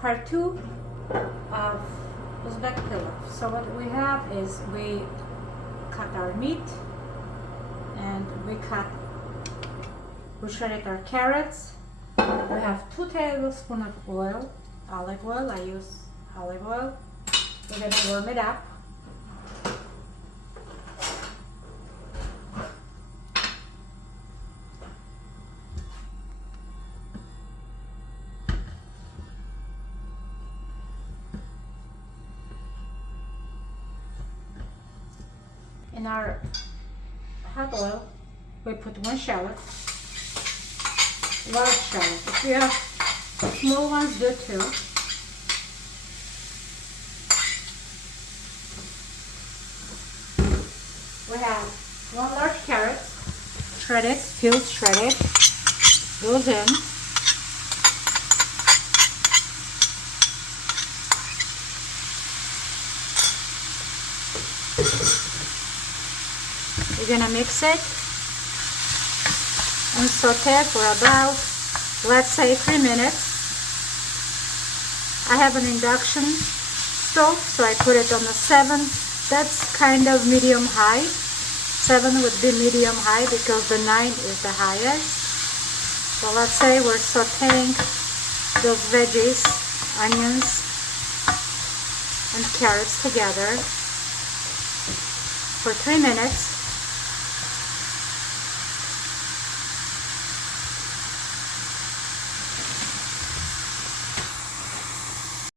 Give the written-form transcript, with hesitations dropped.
part 2 of Uzbek Pilaf. So what we have is we cut our meat and we shredded our carrots. We have 2 tablespoons of oil, olive oil. I use olive oil. We're going to warm it up. In our hot oil, we put 1 shallot, large shallot. If you have small ones, do too. We have 1 large carrot, shredded, peeled, shredded, goes in. We're gonna mix it and saute for about, let's say, 3 minutes. I have an induction stove, so I put it on the 7. That's kind of medium high. 7 would be medium high because the 9 is the highest. So let's say we're sauteing those veggies, onions and carrots together for 3 minutes.